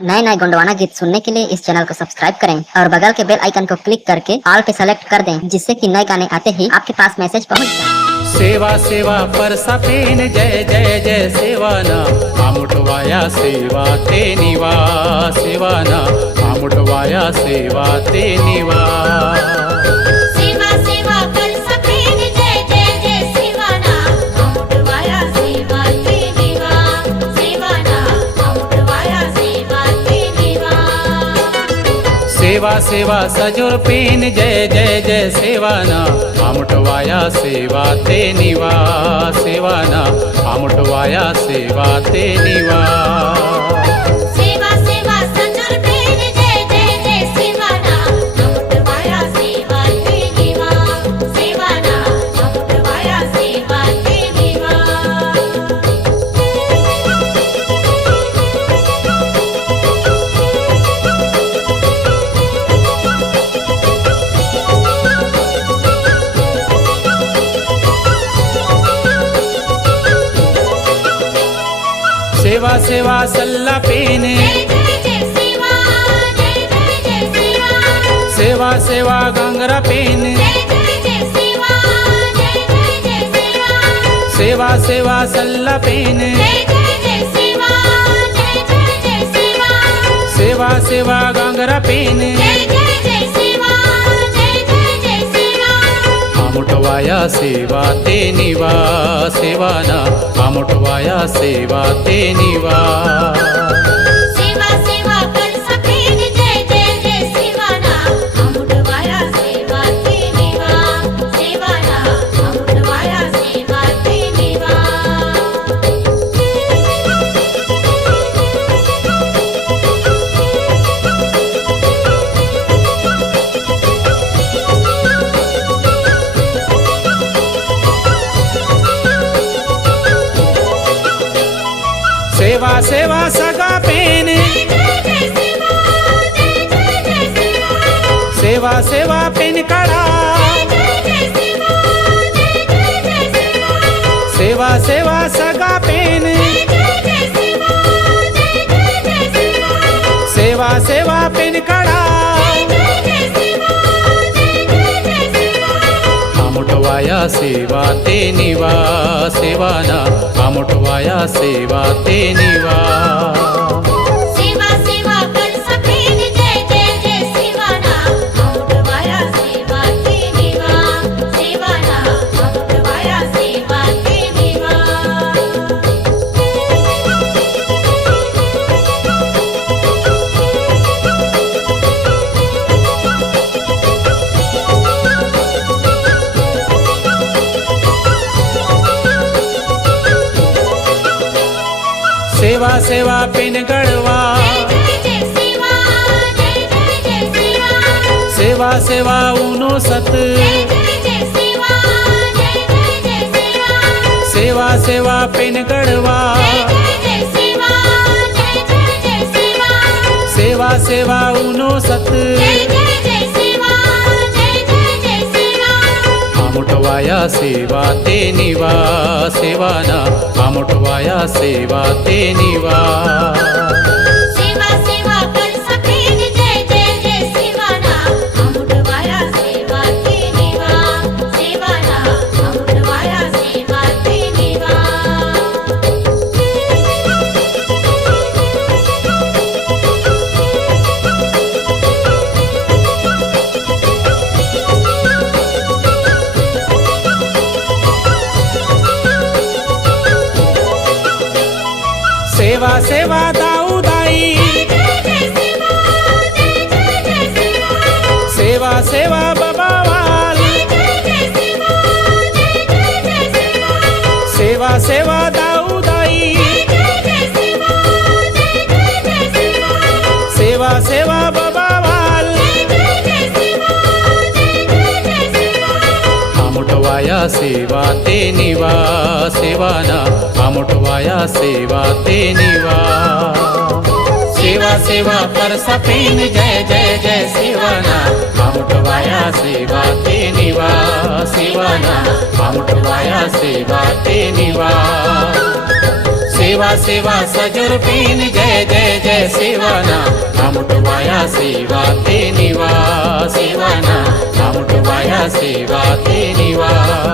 नए नए गोंडवाना गीत सुनने के लिए इस चैनल को सब्सक्राइब करें और बगल के बेल आइकन को क्लिक करके ऑल पे सेलेक्ट कर दें, जिससे कि नए गाने आते ही आपके पास मैसेज पहुंच जाए। सेवा सेवा पर सपेन जय जय जय सेवाना आमुठवाया सेवा ते निवा सेवाना आमुठवाया सेवा ते निवा। सेवा सेवा पर सपेन जय जय जय सेवाना आमुठवाया सेवा ते निवा सेवाना आमुठवाया सेवा ते निवा। सेवा सेवा सजुर पेन जय जय जय सेवाना आमुठवाया सेवा ते निवा सेवाना आमुठवाया सेवा ते निवा। सेवा सेवा सजुर पेन जय जय जय सेवाना आमुठवाया सेवा ते निवा सेवाना आमुठवाया सेवा ते निवा। सेवा सेवा सल्ला पेन जय जय जय सेवा जय जय जय सेवा। सेवा सेवा गंगरा पेन जय जय जय सेवा जय जय जय सेवा। सेवा सेवा सल्ला पेन जय जय जय सेवा जय जय जय सेवा। सेवा सेवा गंगरा पेन जय जय जय सेवा जय जय जय सेवा। आमुठवाया सेवा ते निवा सेवाना आमुठवाया सेवा ते निवा। सेवा सेवा कर सपेन जय जय जय सेवाना आमुठवाया सेवा ते निवा सेवाना आमुठवाया सेवा ते निवा। सेवा सेवा सगा पेन जय जय जय सेवा जय जय जय सेवा। सेवा सेवा पेन कड़ा जय जय सेवा जय जय जय सेवा। सेवा सेवा सगा पेन जय जय सेवा जय जय जय सेवा। सेवा सेवा पेन कड़ा जय जय सेवा जय जय जय सेवा। आमुठवाया सेवा ते निवा सेवाना आमुठवाया सेवा ते निवा। सेवा सेवा कर सपेन जय जय जय सेवाना आमुठवाया सेवा ते निवा सेवाना आमुठवाया सेवा ते निवा। सेवा सेवा पेन गढ़वा जय जय सेवा जय जय जय सेवा। सेवा सेवा उनो सत जय जय जय सेवा जय जय जय सेवा। सेवा सेवा पेन गढ़वा जय जय सेवा जय जय जय सेवा। सेवा सेवा उनो सत जय जय जय सेवा जय जय जय सेवा। आमुठवाया सेवा ते निवा सेवाना आमुठवाया सेवा ते निवा। सेवा सेवा कर सपेन जय जय जय सेवाना आमुठवाया सेवा ते निवा सेवाना आमुठवाया सेवा ते निवा। सेवा सेवा दाऊदाई जय जय सेवा जय जय जय सेवा। सेवा सेवा बाबावाल जय जय सेवा जय जय जय सेवा। सेवा सेवा दाऊदाई जय जय सेवा जय जय जय सेवा। सेवा सेवा बाबावाल जय जय सेवा जय जय जय सेवा। आमुठवाया सेवा ते निवा सेवाना आमुठवाया सेवा ते निवा। सेवा सेवा पर सपेन जय जय जय सेवाना आमुठवाया सेवा ते निवा सेवाना आमुठवाया सेवा ते निवा। सेवा सेवा सजुर पेन जय जय जय सेवाना सेवा ते निवास सेवाना मामुटवाया सेवा ते निवास